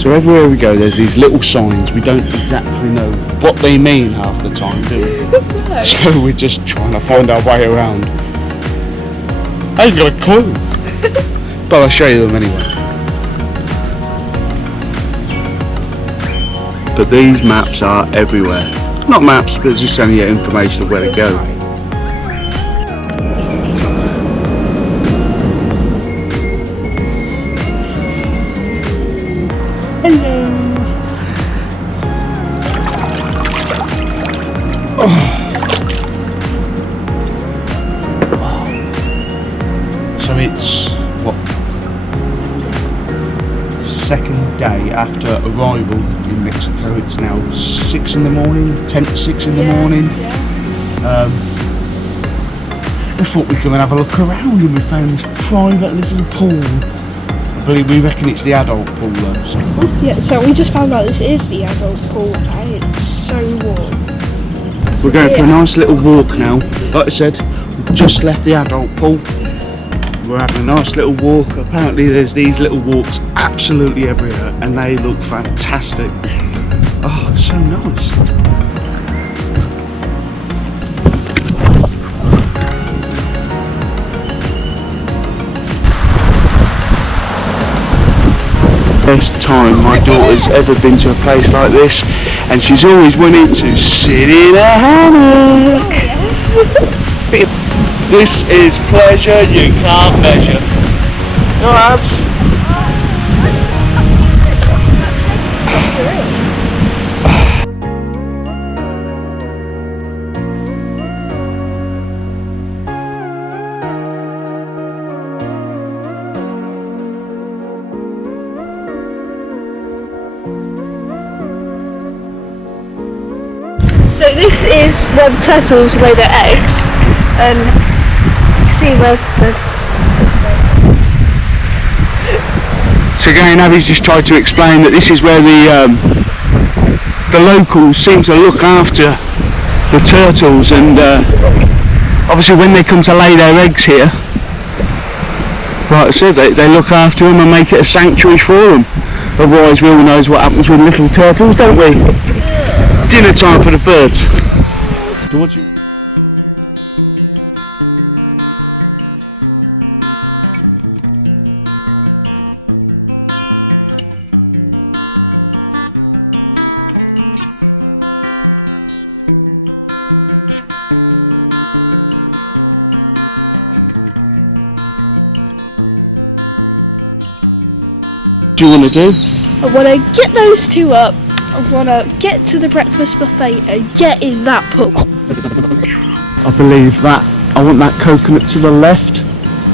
So everywhere we go there's these little signs. We don't exactly know what they mean half the time, do we? No. So we're just trying to find our way around. I ain't got a clue. But I'll show you them anyway. But these maps are everywhere. Not maps, but just sending you information of where to go. Hello. So it's what? Second day after arrival in Mexico. It's now 6 in the morning, 10 to 6 in the morning. Yeah. We thought we'd come and have a look around, and we found this private little pool. I believe we reckon it's the adult pool though. So. Yeah, so we just found out this is the adult pool and it's so warm. We're going for a nice little walk now. Like I said, we've just left the adult pool. We're having a nice little walk. Apparently there's these little walks absolutely everywhere and they look fantastic. Oh, it's so nice. First time my daughter's ever been to a place like this, and she's always wanted to sit in a hammock. This is pleasure you can't measure. No abs. So this is where the turtles lay their eggs, and you can see where So again, Abby's just tried to explain that this is where the locals seem to look after the turtles, and obviously when they come to lay their eggs here, like I said, they look after them and make it a sanctuary for them. Otherwise we all knows what happens with little turtles, don't we? Dinner time for the birds. So what do you... What do you want to do? I want to get those two up. I want to get to the breakfast buffet and get in that pool. I believe that. I want that coconut to the left.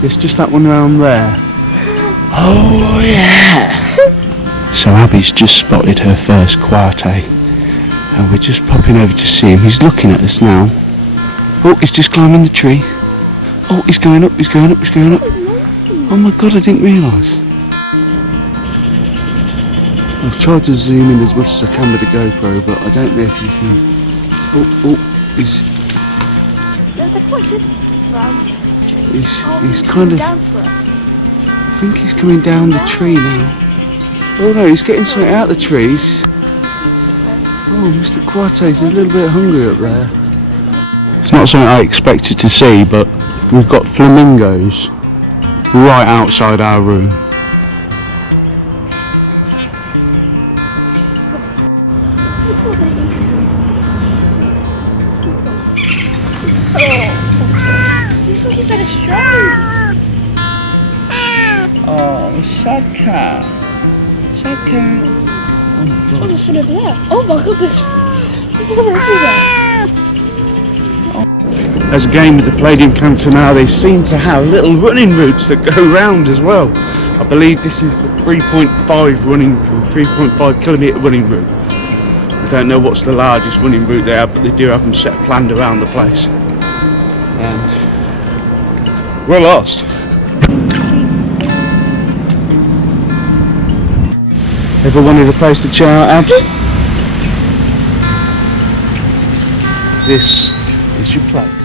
It's just that one around there. Oh yeah! So Abby's just spotted her first quarte, and we're just popping over to see him. He's looking at us now. Oh, he's just climbing the tree. Oh, he's going up, he's going up, he's going up. Oh my god, I didn't realise. I've tried to zoom in as much as I can with the GoPro, but I don't know if you can. Oh, he's quite good round trees. He's kind of. Down for it. I think he's coming down the tree now. Oh no, he's getting something out of the trees. Oh, Mr. Quarte's a little bit hungry up there. It's not something I expected to see, but we've got flamingos right outside our room. He's had a stroke. Oh, sad cat. Sad cat. Oh my god. Oh, there's one over there. Oh my god, there's one over there. As a game with the Palladium Kantenah, they seem to have little running routes that go round as well. I believe this is the 3.5 kilometre running route. I don't know what's the largest running route they have, but they do have them set planned around the place. And we're lost. Ever wanted a place to chill out, Abs? This is your place.